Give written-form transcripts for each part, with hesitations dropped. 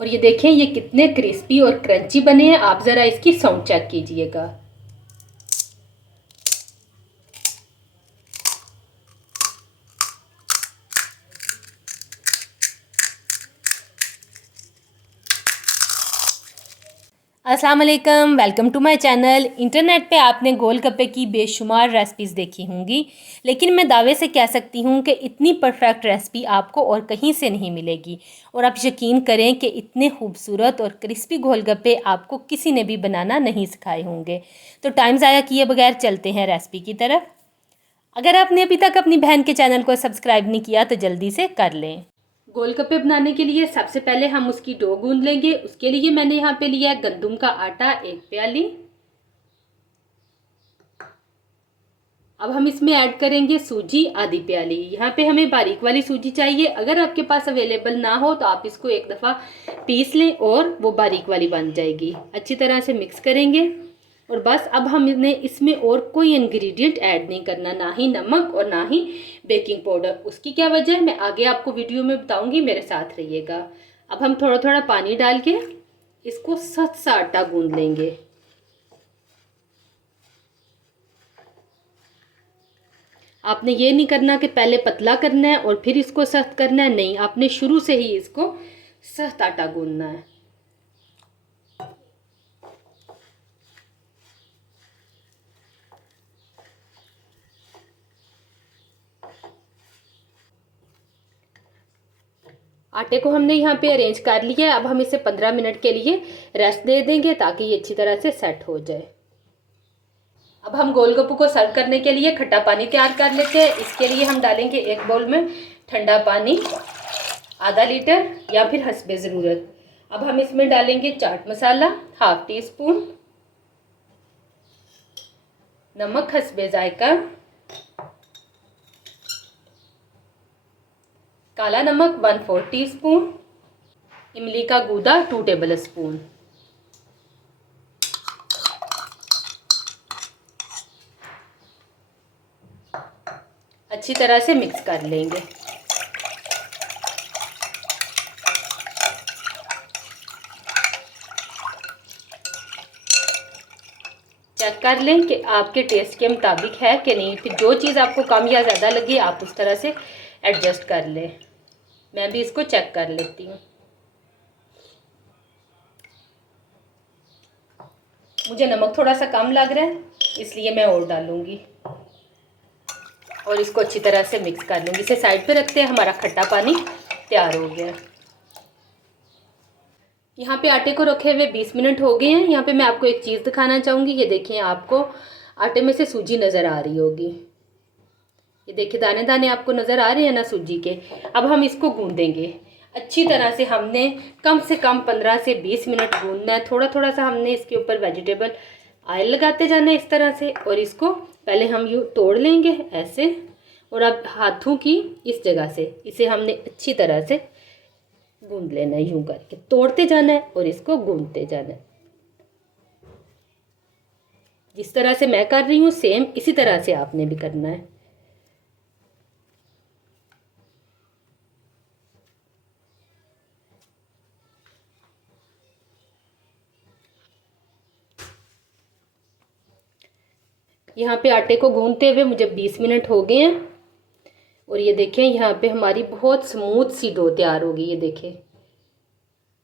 और ये देखें ये कितने क्रिस्पी और क्रंची बने हैं। आप ज़रा इसकी साउंड चेक कीजिएगा। अस्सलाम वालेकुम, welcome to my channel. Internet पे आपने गोलगप्पे की बेशुमार रेसिपीज़ देखी होंगी, लेकिन मैं दावे से कह सकती हूँ कि इतनी परफेक्ट रेसिपी आपको और कहीं से नहीं मिलेगी। और आप यकीन करें कि इतने खूबसूरत और क्रिस्पी गोलगप्पे आपको किसी ने भी बनाना नहीं सिखाए होंगे। तो टाइम ज़ाया किए बगैर चलते हैं रेसिपी की तरफ। अगर आपने अभी तक अपनी बहन के चैनल को सब्सक्राइब नहीं किया तो जल्दी से कर लें। गोलगप्पे बनाने के लिए सबसे पहले हम उसकी डो गूंद लेंगे। उसके लिए मैंने यहाँ पे लिया है गंदम का आटा 1 प्याली। अब हम इसमें ऐड करेंगे सूजी आधी प्याली। यहाँ पे हमें बारीक वाली सूजी चाहिए। अगर आपके पास अवेलेबल ना हो तो आप इसको एक दफ़ा पीस लें और वो बारीक वाली बन जाएगी। अच्छी तरह से मिक्स करेंगे और बस अब हमने इसमें और कोई इंग्रेडिएंट ऐड नहीं करना, ना ही नमक और ना ही बेकिंग पाउडर। उसकी क्या वजह है मैं आगे आपको वीडियो में बताऊंगी, मेरे साथ रहिएगा। अब हम थोड़ा थोड़ा पानी डाल के इसको सख्त सा आटा गूंद लेंगे। आपने ये नहीं करना कि पहले पतला करना है और फिर इसको सख्त करना है, नहीं, आपने शुरू से ही इसको सख्त आटा गूंदना है। आटे को हमने यहाँ पे अरेंज कर लिया है। अब हम इसे 15 मिनट के लिए रेस्ट दे देंगे ताकि ये अच्छी तरह से सेट हो जाए। अब हम गोलगप्पे को सर्व करने के लिए खट्टा पानी तैयार कर लेते हैं। इसके लिए हम डालेंगे एक बाउल में ठंडा पानी, आधा लीटर या फिर हस्बे ज़रूरत। अब हम इसमें डालेंगे चाट मसाला ½ टी स्पून, नमक हस्बे जायका, काला नमक 1/4 टी स्पून, इमली का गूदा 2 टेबल स्पून। अच्छी तरह से मिक्स कर लेंगे। चेक कर लें कि आपके टेस्ट के मुताबिक है कि नहीं। फिर जो चीज़ आपको कम या ज़्यादा लगे आप उस तरह से एडजस्ट कर लें। मैं भी इसको चेक कर लेती हूँ। मुझे नमक थोड़ा सा कम लग रहा है इसलिए मैं और डालूँगी और इसको अच्छी तरह से मिक्स कर लूँगी। इसे साइड पे रखते हैं, हमारा खट्टा पानी तैयार हो गया। यहाँ पे आटे को रखे हुए 20 मिनट हो गए हैं। यहाँ पे मैं आपको एक चीज़ दिखाना चाहूँगी। ये देखिए, आपको आटे में से सूजी नज़र आ रही होगी। ये देखिए दाने दाने आपको नज़र आ रहे हैं ना सूजी के। अब हम इसको गूंदेंगे अच्छी तरह से। हमने कम से कम 15 से 20 मिनट गूंदना है। थोड़ा थोड़ा सा हमने इसके ऊपर वेजिटेबल ऑयल लगाते जाना है इस तरह से। और इसको पहले हम यूँ तोड़ लेंगे ऐसे, और अब हाथों की इस जगह से इसे हमने अच्छी तरह से गूंद लेना है। यूँ करके तोड़ते जाना है और इसको गूंदते जाना है। जिस तरह से मैं कर रही हूँ सेम इसी तरह से आपने भी करना है। यहाँ पे आटे को गूंदते हुए मुझे 20 मिनट हो गए हैं और ये देखें यहाँ पे हमारी बहुत स्मूथ सी डो तैयार होगी। ये देखें,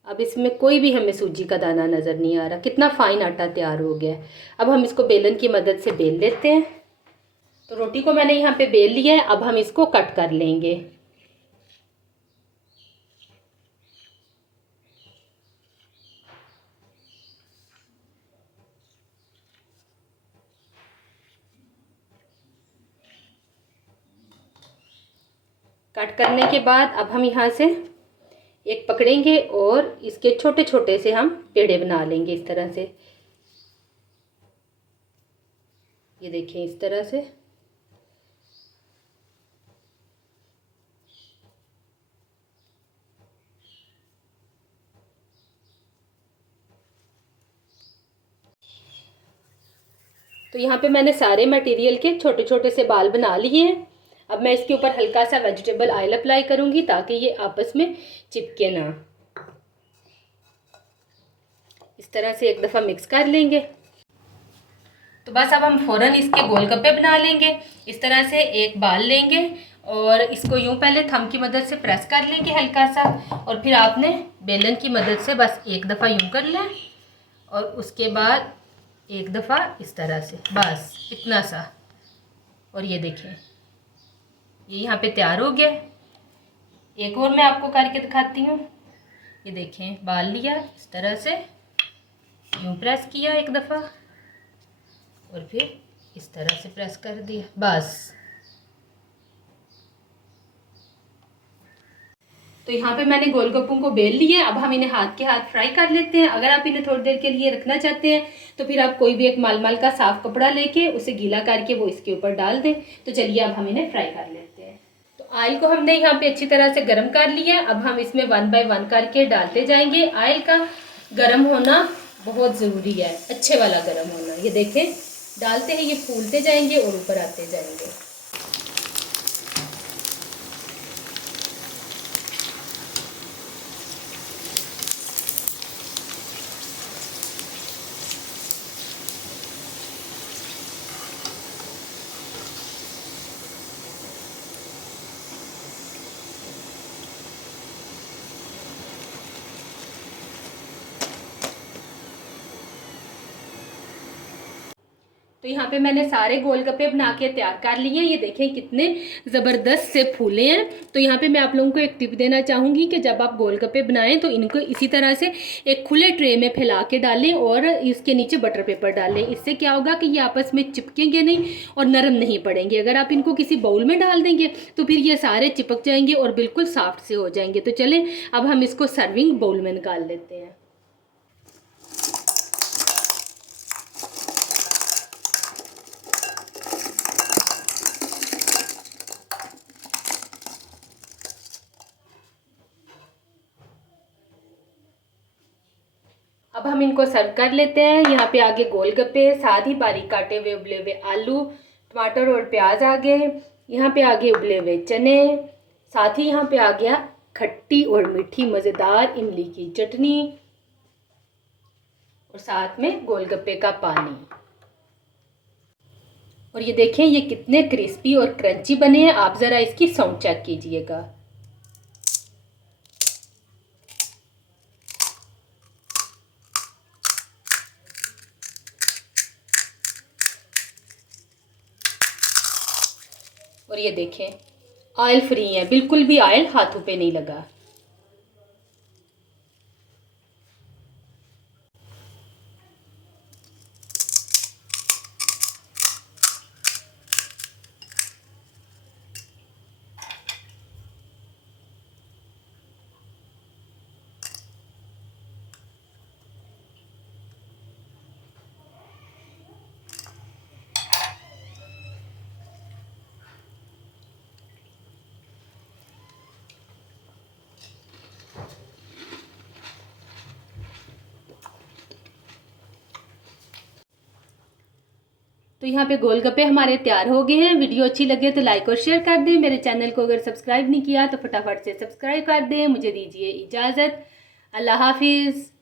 अब इसमें कोई भी हमें सूजी का दाना नज़र नहीं आ रहा। कितना फाइन आटा तैयार हो गया है। अब हम इसको बेलन की मदद से बेल लेते हैं। तो रोटी को मैंने यहाँ पे बेल लिया है। अब हम इसको कट कर लेंगे। कट करने के बाद अब हम यहाँ से एक पकड़ेंगे और इसके छोटे छोटे से हम पेड़े बना लेंगे इस तरह से। ये देखिए इस तरह से। तो यहाँ पे मैंने सारे मटेरियल के छोटे छोटे से बाल बना लिए हैं। अब मैं इसके ऊपर हल्का सा वेजिटेबल ऑयल अप्लाई करूँगी ताकि ये आपस में चिपके ना। इस तरह से एक दफ़ा मिक्स कर लेंगे। तो बस अब हम फ़ौरन इसके गोलगप्पे बना लेंगे। इस तरह से एक बाल लेंगे और इसको यूँ पहले थंब की मदद से प्रेस कर लेंगे हल्का सा, और फिर आपने बेलन की मदद से बस एक दफ़ा यूँ कर लें और उसके बाद एक दफ़ा इस तरह से, बस इतना सा। और ये देखें ये यहाँ पे तैयार हो गया। एक और मैं आपको करके दिखाती हूँ। ये देखें बाल लिया इस तरह से, यूँ प्रेस किया एक दफ़ा और फिर इस तरह से प्रेस कर दिया, बस। तो यहाँ पे मैंने गोलगप्पों को बेल लिए। अब हम इन्हें हाथ के हाथ फ्राई कर लेते हैं। अगर आप इन्हें थोड़ी देर के लिए रखना चाहते हैं तो फिर आप कोई भी एक मालमाल का साफ कपड़ा लेके उसे गीला करके वो इसके ऊपर डाल दें। तो चलिए अब हम इन्हें फ्राई कर लेते हैं। तो ऑयल को हमने यहाँ पे अच्छी तरह से गर्म कर लिया। अब हम इसमें 1 बाय 1 करके डालते जाएंगे। ऑयल का गर्म होना बहुत ज़रूरी है, अच्छे वाला गर्म होना। ये देखें डालते ही ये फूलते जाएंगे और ऊपर आते जाएंगे। तो यहाँ पे मैंने सारे गोलगप्पे बना के तैयार कर लिए हैं। ये देखें कितने ज़बरदस्त से फूले हैं। तो यहाँ पे मैं आप लोगों को एक टिप देना चाहूँगी कि जब आप गोलगप्पे बनाएं तो इनको इसी तरह से एक खुले ट्रे में फैला के डालें और इसके नीचे बटर पेपर डालें। इससे क्या होगा कि ये आपस में चिपकेंगे नहीं और नरम नहीं पड़ेंगे। अगर आप इनको किसी बाउल में डाल देंगे तो फिर ये सारे चिपक जाएंगे और बिल्कुल सॉफ्ट से हो जाएंगे। तो चलें अब हम इसको सर्विंग बाउल में निकाल लेते हैं। अब हम इनको सर्व कर लेते हैं। यहाँ पे आगे गोलगप्पे, साथ ही बारीक काटे हुए उबले हुए आलू, टमाटर और प्याज आ गए। यहाँ पे आगे उबले हुए चने, साथ ही यहाँ पे आ गया खट्टी और मीठी मज़ेदार इमली की चटनी और साथ में गोलगप्पे का पानी। और ये देखें ये कितने क्रिस्पी और क्रंची बने हैं। आप ज़रा इसकी साउंड चेक कीजिएगा। और ये देखें ऑयल फ्री है, बिल्कुल भी ऑयल हाथों पे नहीं लगा। तो यहाँ पे गोलगप्पे हमारे तैयार हो गए हैं। वीडियो अच्छी लगे तो लाइक और शेयर कर दें। मेरे चैनल को अगर सब्सक्राइब नहीं किया तो फटाफट से सब्सक्राइब कर दें। मुझे दीजिए इजाज़त। अल्लाह हाफिज़।